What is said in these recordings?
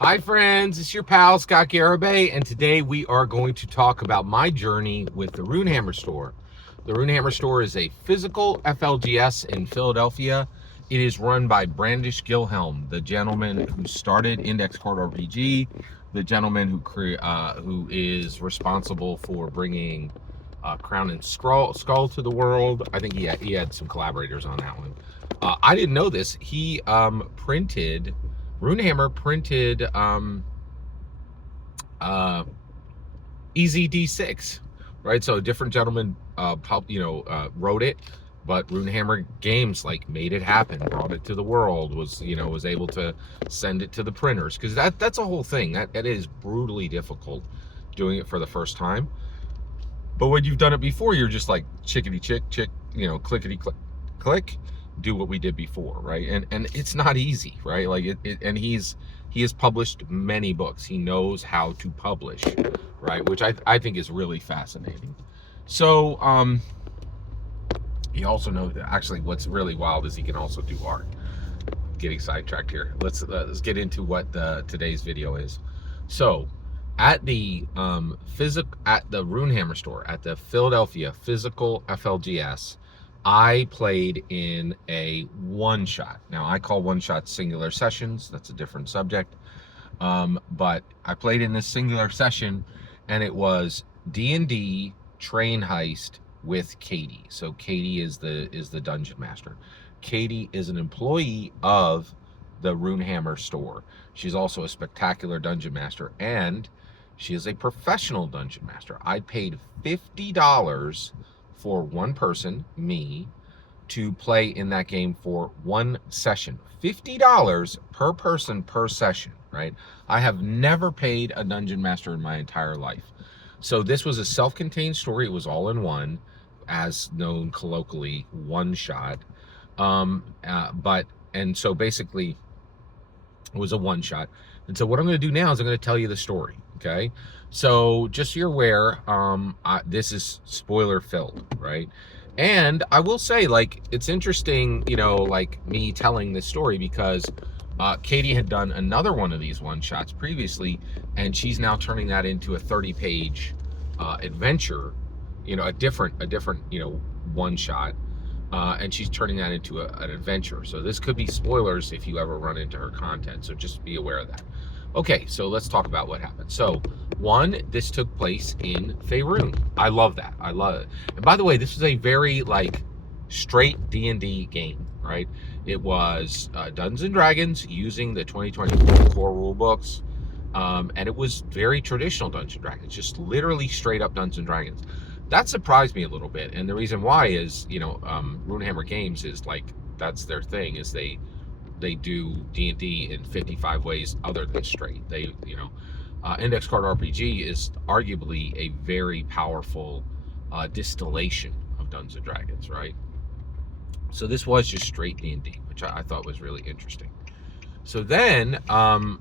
Hi friends, it's your pal Scott Garibay, and today we are going to talk about my journey with the Runehammer store. The Runehammer store is a physical FLGS in Philadelphia. It is run by Brandish Gilhelm, the gentleman who started Index Card RPG, the gentleman who is responsible for bringing Crown and Skull to the world. I think he had some collaborators on that one. I didn't know this. He printed Runehammer printed EZD6, right? So a different gentleman wrote it, but Runehammer Games made it happen, brought it to the world, was able to send it to the printers, because that's a whole thing. That is brutally difficult doing it for the first time. But when you've done it before, you're just like chickity chick, clickety click, click, do what we did before, right? And it's not easy, right? And he has published many books. He knows how to publish, right? Which I think is really fascinating. So he also knows, actually, what's really wild is he can also do art. Getting sidetracked here. Let's get into what today's video is. So at the Runehammer store at the Philadelphia physical FLGS, I played in a one-shot. Now, I call one-shot singular sessions. That's a different subject. But I played in this singular session, and it was D&D train heist with Katie. So Katie is the dungeon master. Katie is an employee of the Runehammer store. She's also a spectacular dungeon master, and she is a professional dungeon master. I paid $50 for one person, me, to play in that game for one session. $50 per person per session, right? I have never paid a dungeon master in my entire life. So this was a self-contained story. It was all in one, as known colloquially, one shot. And so basically it was a one shot. And so what I'm going to do now is I'm going to tell you the story. Okay, so just so you're aware, this is spoiler filled, right? And I will say, it's interesting, me telling this story, because Katie had done another one of these one shots previously, and she's now turning that into a 30-page adventure, a different one shot, and she's turning that into an adventure. So this could be spoilers if you ever run into her content, so just be aware of that. Okay, so let's talk about what happened. So, one, this took place in Faerun. I love that. I love it. And by the way, this was a very, straight D&D game, right? It was Dungeons & Dragons using the 2024 core rule books, and it was very traditional Dungeons & Dragons, just literally straight up Dungeons & Dragons. That surprised me a little bit, and the reason why is, Runehammer Games is, that's their thing, is they do D&D in 55 ways other than straight. Index Card RPG is arguably a very powerful distillation of Dungeons & Dragons, right? So this was just straight D&D, which I thought was really interesting. So then, and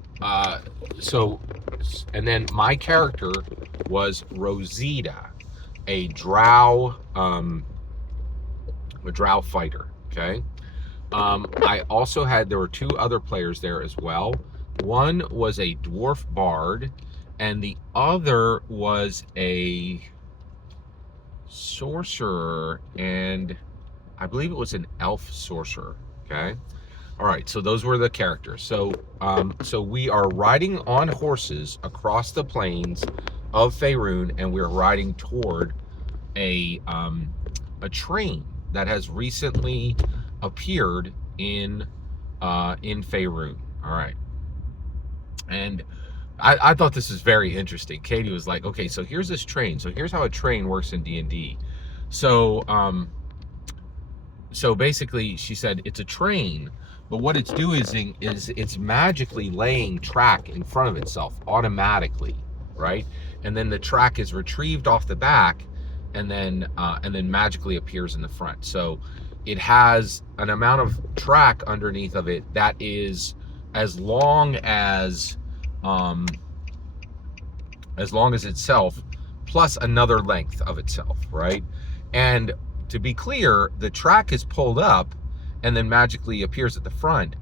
then my character was Rosita, a drow fighter, okay? I also there were two other players there as well. One was a dwarf bard, and the other was a sorcerer, and I believe it was an elf sorcerer, okay? All right, so those were the characters. So we are riding on horses across the plains of Faerun, and we're riding toward a train that has recently appeared in Faerun. All right, and I thought this was very interesting. Katie was like, okay, so here's this train. So here's how a train works in D&D. So basically, she said it's a train, but what it's doing is it's magically laying track in front of itself automatically, right? And then the track is retrieved off the back, and then magically appears in the front. So it has an amount of track underneath of it that is as long as itself, plus another length of itself, right? And to be clear, the track is pulled up and then magically appears at the front,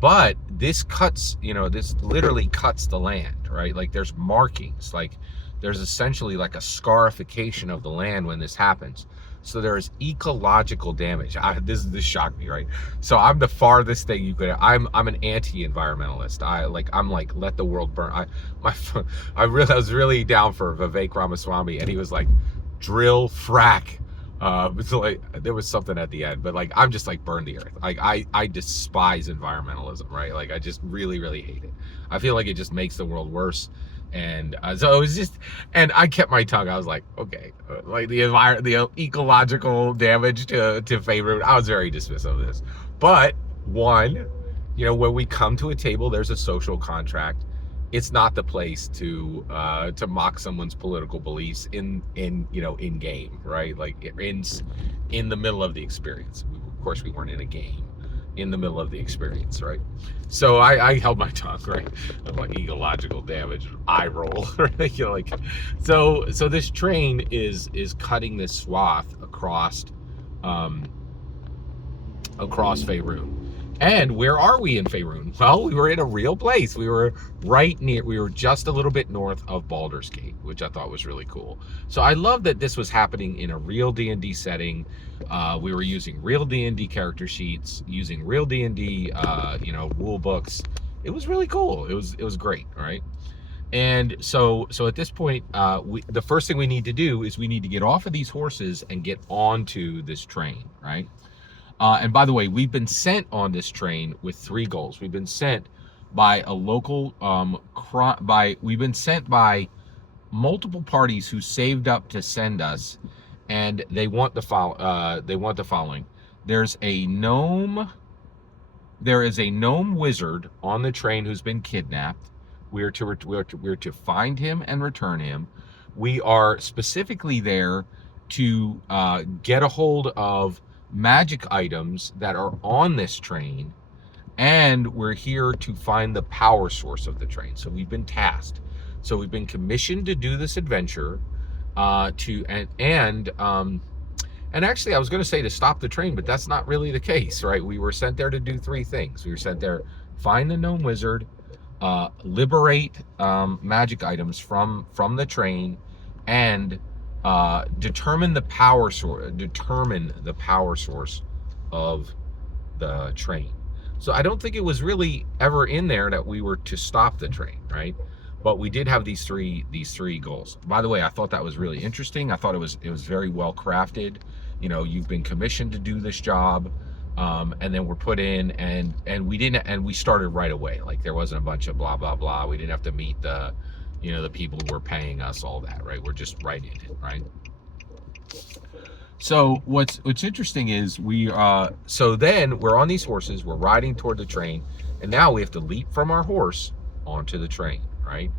But this cuts, this literally cuts the land, right? Like there's markings, like there's essentially like a scarification of the land when this happens. So there's ecological damage. This shocked me, right? So I'm the farthest thing you could. I'm an anti-environmentalist. I'm like let the world burn. I was really down for Vivek Ramaswamy, and he was like drill frack. So like there was something at the end, but like I'm just like burn the earth. Like I despise environmentalism, right? Like I just really hate it. I feel like it just makes the world worse. And so it was just, and I kept my tongue. I was like, okay, like the ecological damage to favorite. I was very dismissive of this, but one, when we come to a table, there's a social contract. It's not the place to mock someone's political beliefs in game, right? Like in the middle of the experience. Of course, we weren't in a game. In the middle of the experience, right? So I held my tongue, right? I'm like ecological damage, eye roll, right? So this train is cutting this swath across Faerun. And where are we in Faerun? Well, we were in a real place. We were just a little bit north of Baldur's Gate, which I thought was really cool. So I love that this was happening in a real D&D setting. We were using real D&D character sheets, using real D&D, rule books. It was really cool. It was great, all right? And so at this point, the first thing we need to do is we need to get off of these horses and get onto this train, right? And by the way, we've been sent on this train with 3 goals. We've been sent by a local, we've been sent by multiple parties who saved up to send us, and they want the following. There is a gnome wizard on the train who's been kidnapped. We're to find him and return him. We are specifically there to get a hold of magic items that are on this train, and we're here to find the power source of the train. So we've been tasked. So we've been commissioned to do this adventure, and actually I was going to say to stop the train, but that's not really the case, right? We were sent there to do 3 things. We were sent there, find the gnome wizard, liberate magic items from the train, and determine the power source of the train. So I don't think it was really ever in there that we were to stop the train, right? But we did have these three goals. By the way, I thought that was really interesting. I thought it was very well crafted. You've been commissioned to do this job, and then we're put in, and we started right away. Like there wasn't a bunch of blah blah blah. We didn't have to meet the people who were paying us, all that, right? We're just right in it, right? So what's interesting is so then we're on these horses, we're riding toward the train, and now we have to leap from our horse onto the train, right?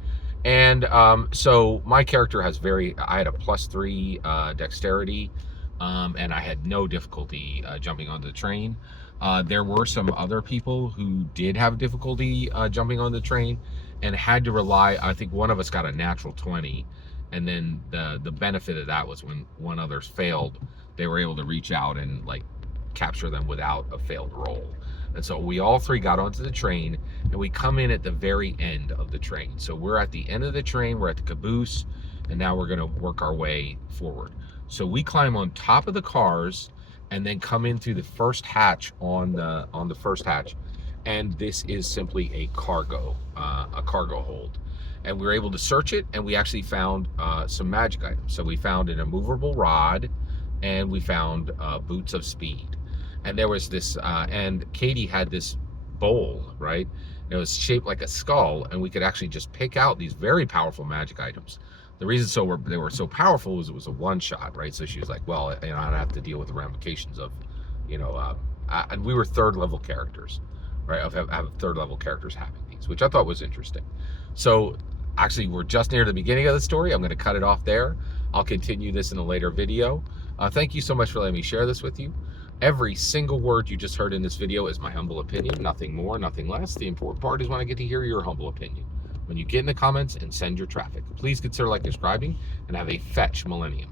And so my character has I had a +3 dexterity, and I had no difficulty jumping onto the train. There were some other people who did have difficulty jumping on the train and had to rely. I think one of us got a natural 20, and then the benefit of that was when one others failed, they were able to reach out and like capture them without a failed roll. And so we all 3 got onto the train, and we come in at the very end of the train. So we're at the end of the train, we're at the caboose, and now we're gonna work our way forward. So we climb on top of the cars and then come in through the first hatch on the first hatch. And this is simply a cargo hold. And we were able to search it, and we actually found some magic items. So we found an immovable rod, and we found boots of speed. And there was this, and Katie had this bowl, right? It was shaped like a skull, and we could actually just pick out these very powerful magic items. The reason they were so powerful was it was a one-shot, right? So she was like, well, I don't have to deal with the ramifications of, and we were 3rd level characters, right? Have 3rd level characters having these, which I thought was interesting. So actually, we're just near the beginning of the story. I'm going to cut it off there. I'll continue this in a later video. Thank you so much for letting me share this with you. Every single word you just heard in this video is my humble opinion, nothing more, nothing less. The important part is when I get to hear your humble opinion. When you get in the comments and send your traffic. Please consider subscribing, and have a fetch millennium.